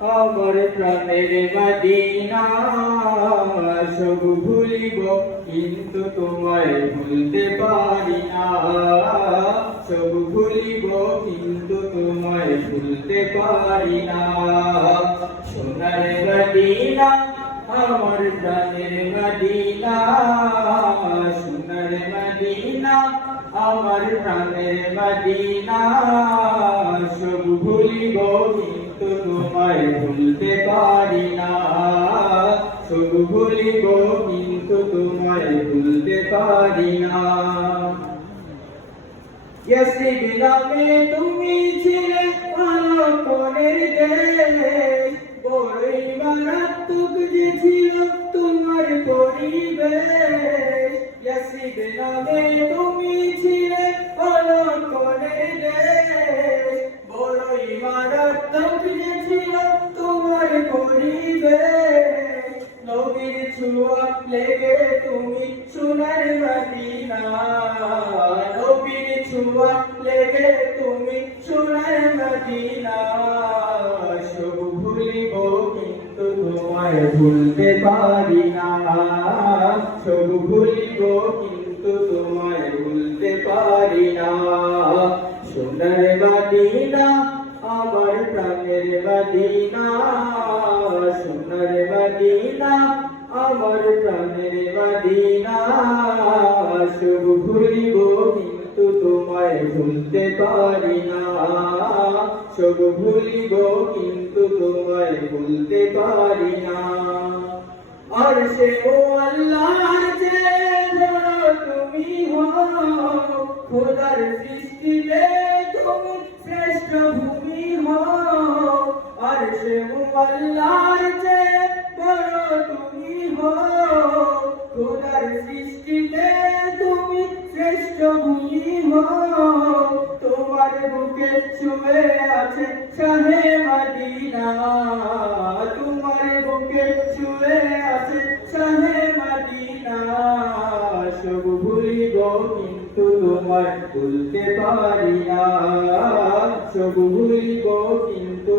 আমার প্রাণের মদিনা সব ভুলিব, কিন্তু তোমায় ভুলতে পারি না। সব ভুলিব, কিন্তু তোমায় ভুলতে পারি না। সোনার মদিনা আমার প্রাণের মদিনা সোনার মদিনা আমার প্রাণের সব ভুলিব কিন্তু তোমায় ভুলতে পারি না। সব ভুলিব কিন্তু তোমায় ভুলতে পারি না। তুমি ছিলে মারাত্মক যে ছিল তোমার পরিবেশ। ইয়াসরিব নামে তুমি নবীর ছোঁয়া লেগে তুমি সোনার মদিনা নবীর ছোঁয়া লেগে তুমি সোনার মদিনা সব ভুলিব কিন্তু তোমায় ভুলতে পারি না সব ভুলিব কিন্তু তোমায় ভুলতে পারি না সোনার মদিনা আমার প্রাণের মদিনা সোনার মদিনা, আমার প্রাণের মদিনা। সব ভুলিব কিন্তু তোমায় ভুলতে পারি না। সব ভুলিব কিন্তু তোমায় ভুলতে পারি না। আর সে ও আল্লাহর যে তুমি হো খোদার সৃষ্টিতে তুমি শ্রেষ্ঠ ভূমি ও আল্লাহর যে বড় তুমি হো খোদার সৃষ্টিতে তুমি শ্রেষ্ঠ ভূমি হো তোমার বুকে শুয়ে আছে শাহে মদিনা তোমার বুকে শুয়ে আছে শাহে মদিনা সব ভুলিব কিন্তু তোমার ভুলতে পারি না। সব ভুলিব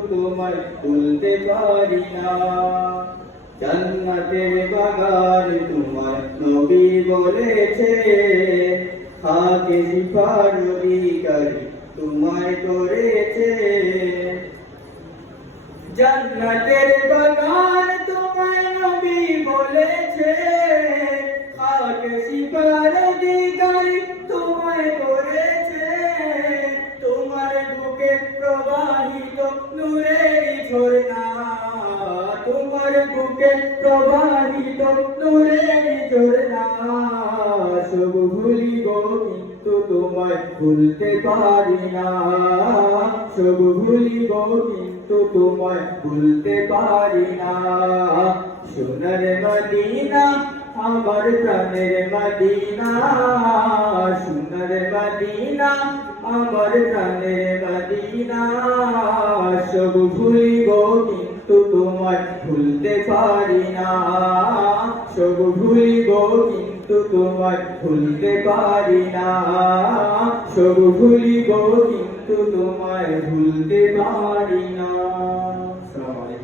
তোমায় তুলতে পারি না জন্মতে বাগান তোমার নবী বলেছে খাকে সিফার অধিকারী তোমায় করেছে জান্নাতের বুকে প্রবাহিত নূরের ঝর্ণা। তোমার বুকে প্রবাহিত নূরের ঝর্ণা। সব ভুলিব কিন্তু তোমায় ভুলতে পারি না। সব ভুলিব কিন্তু তোমায় ভুলতে পারি না। সোনার মদিনা আমার প্রাণের মদিনা সোনার মদিনা আমার প্রাণের মদিনা সব ভুলিব কিন্তু তোমায় ভুলতে পারি না সব ভুলিব কিন্তু তোমায় ভুলতে পারি না সব ভুলিব কিন্তু তোমায় ভুলতে পারি না